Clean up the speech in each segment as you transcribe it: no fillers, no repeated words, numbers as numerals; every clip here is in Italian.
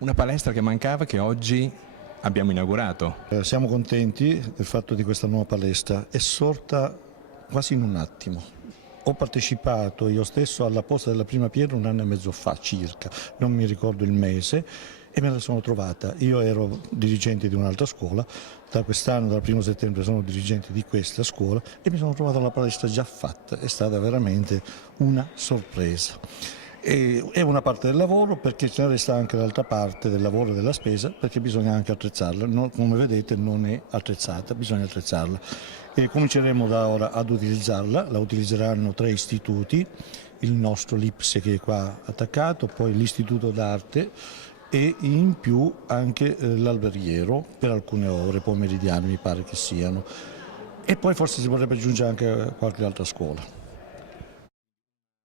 Una palestra che mancava che oggi abbiamo inaugurato. Siamo contenti del fatto di questa nuova palestra, è sorta quasi in un attimo. Ho partecipato io stesso alla posta della prima pietra un anno e mezzo fa circa, non mi ricordo il mese, e me la sono trovata. Io ero dirigente di un'altra scuola, da quest'anno, dal 1° settembre, sono dirigente di questa scuola e mi sono trovato la palestra già fatta, è stata veramente una sorpresa. È una parte del lavoro, perché ce ne resta anche l'altra parte del lavoro e della spesa, perché bisogna anche attrezzarla. Come vedete non è attrezzata, bisogna attrezzarla. E cominceremo da ora ad utilizzarla, la utilizzeranno 3 istituti, il nostro l'IPSE che è qua attaccato, poi l'Istituto d'Arte e in più anche l'Alberghiero per alcune ore pomeridiane mi pare che siano. E poi forse si potrebbe aggiungere anche qualche altra scuola.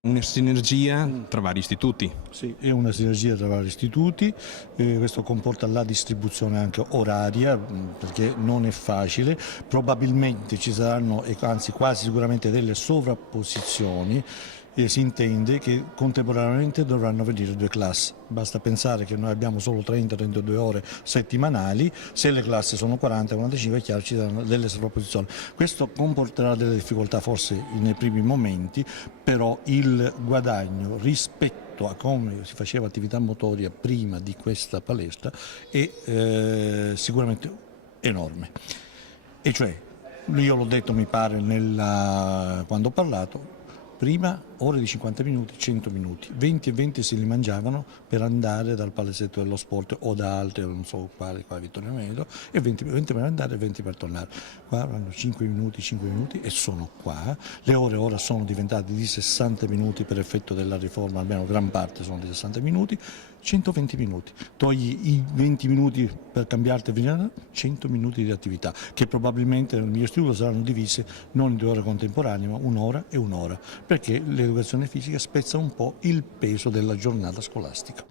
Una sinergia tra vari istituti. Sì, è una sinergia tra vari istituti, questo comporta la distribuzione anche oraria, perché non è facile, probabilmente ci saranno, e anzi quasi sicuramente, delle sovrapposizioni, e si intende che contemporaneamente dovranno venire 2 classi. Basta pensare che noi abbiamo solo 30-32 ore settimanali, se le classi sono 40-45 è chiaro ci saranno delle sovrapposizioni. Questo comporterà delle difficoltà forse nei primi momenti, però il guadagno rispetto a come si faceva attività motoria prima di questa palestra è sicuramente enorme. E cioè, io l'ho detto mi pare quando ho parlato, prima ore di 50 minuti, 100 minuti, 20 e 20 se li mangiavano per andare dal palazzetto dello sport o da altre, non so quale, qua a Vittorio Veneto, e 20 per andare e 20 per tornare. Qua hanno 5 minuti e sono qua. Le ore ora sono diventate di 60 minuti per effetto della riforma, almeno gran parte sono di 60 minuti, 120 minuti. Togli i 20 minuti per cambiarti e venire, 100 minuti di attività, che probabilmente nel mio istituto saranno divise non in 2 ore contemporanee, ma un'ora e un'ora, perché l'educazione fisica spezza un po' il peso della giornata scolastica.